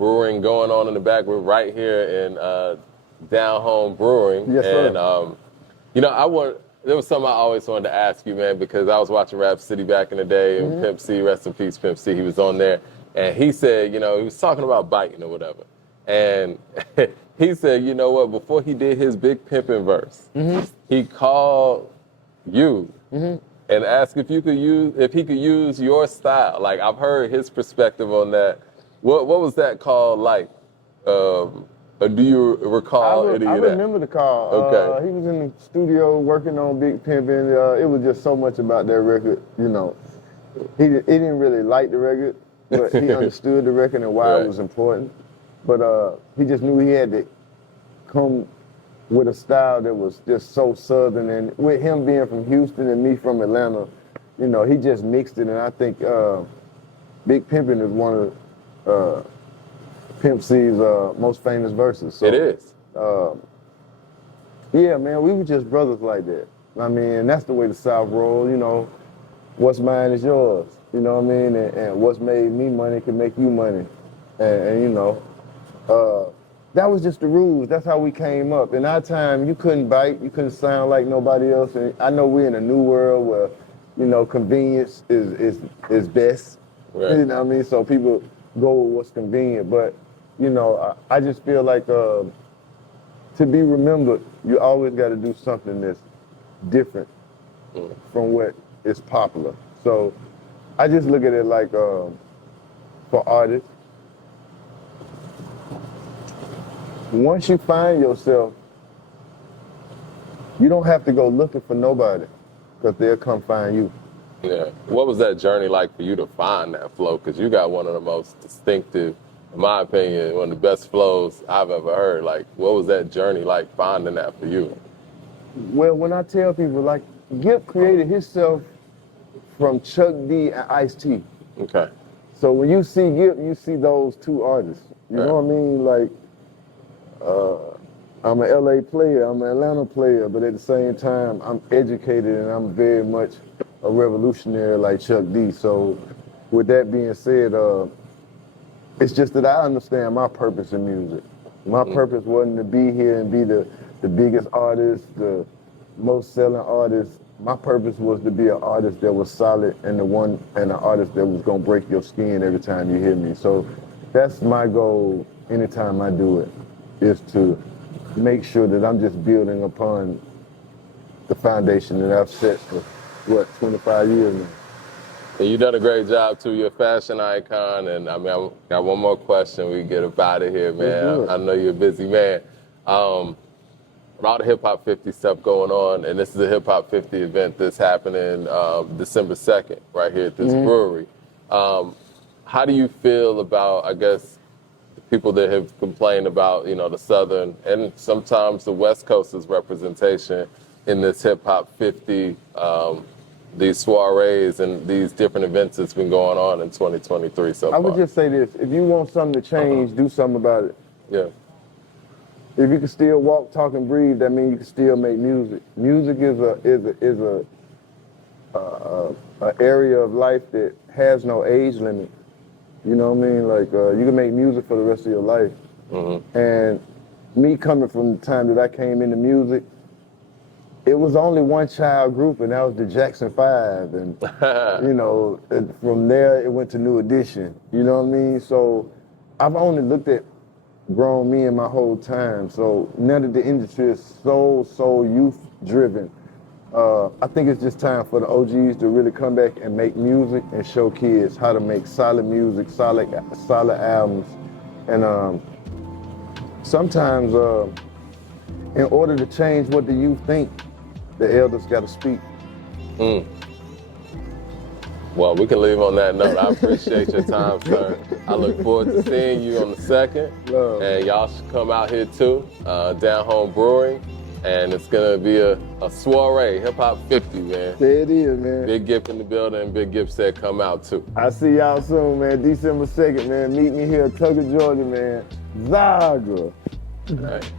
brewing going on in the back. We're right here in Down Home Brewing. Yes, sir. And, there was something I always wanted to ask you, man, because I was watching Rap City back in the day, and Pimp C, rest in peace, Pimp C, he was on there. And he said, he was talking about biting or whatever. And he said, you know what, before he did his big Pimpin verse, he called you and asked if he could use your style. Like, I've heard his perspective on that. What was that call like? Or do you recall any of that? I remember the call. Okay. He was in the studio working on Big Pimpin. It was just so much about that record, He didn't really like the record, but he understood the record and why it was important. But he just knew he had to come with a style that was just so Southern. And with him being from Houston and me from Atlanta, he just mixed it. And I think Big Pimpin is one of Pimp C's most famous verses. So, it is. Yeah, man, we were just brothers like that. I mean, that's the way the South roll, what's mine is yours, you know what I mean? And what's made me money can make you money. And that was just the rules. That's how we came up. In our time, you couldn't bite, you couldn't sound like nobody else. And I know we're in a new world where, convenience is best. Right. You know what I mean? So people go with what's convenient. But, I just feel like to be remembered, you always got to do something that's different from what is popular. So I just look at it like for artists, once you find yourself, you don't have to go looking for nobody because they'll come find you. Yeah. What was that journey like for you to find that flow? Because you got one of the most distinctive, in my opinion, one of the best flows I've ever heard. Like, what was that journey like finding that for you? Well, when I tell people, like, Gipp created himself from Chuck D and Ice-T. Okay. So when you see Gipp, you see those two artists. You know what I mean? Like, I'm an LA player, I'm an Atlanta player, but at the same time, I'm educated and I'm very much a revolutionary like Chuck D. So with that being said, it's just that I understand my purpose in music. My purpose wasn't to be here and be the biggest artist, the most selling artist. My purpose was to be an artist that was solid and an artist that was gonna break your skin every time you hear me. So that's my goal anytime I do it, is to make sure that I'm just building upon the foundation that I've set for, 25 years now. And you've done a great job too. You're a fashion icon, and I got one more question. We can get up out of here, man. I know you're a busy man. With all the Hip Hop 50 stuff going on, and this is a Hip Hop 50 event that's happening December 2nd, right here at this brewery. How do you feel about, I guess, the people that have complained about, the Southern and sometimes the West Coast's representation in this Hip Hop 50, these soirees and these different events that's been going on in 2023 so far? I would just say this: if you want something to change, do something about it. Yeah. If you can still walk, talk, and breathe, that means you can still make music. Music is a area of life that has no age limit. You know what I mean? Like, you can make music for the rest of your life. And me coming from the time that I came into music, it was only one child group, and that was the Jackson 5. And, and from there, it went to New Edition. You know what I mean? So I've only looked at grown men my whole time. So now that the industry is so youth-driven, I think it's just time for the OGs to really come back and make music and show kids how to make solid music, solid albums. And sometimes, in order to change what the youth think, the elders got to speak. Well, we can leave on that note. I appreciate your time, sir. I look forward to seeing you on the 2nd. And y'all should come out here too, Down Home Brewing. And it's gonna be a soiree, Hip Hop 50, man. There it is, man. Big Gipp in the building, and Big Gipp said come out too. I see y'all soon, man. December 2nd, man. Meet me here at Tucker, Georgia, man. Zaga. All right.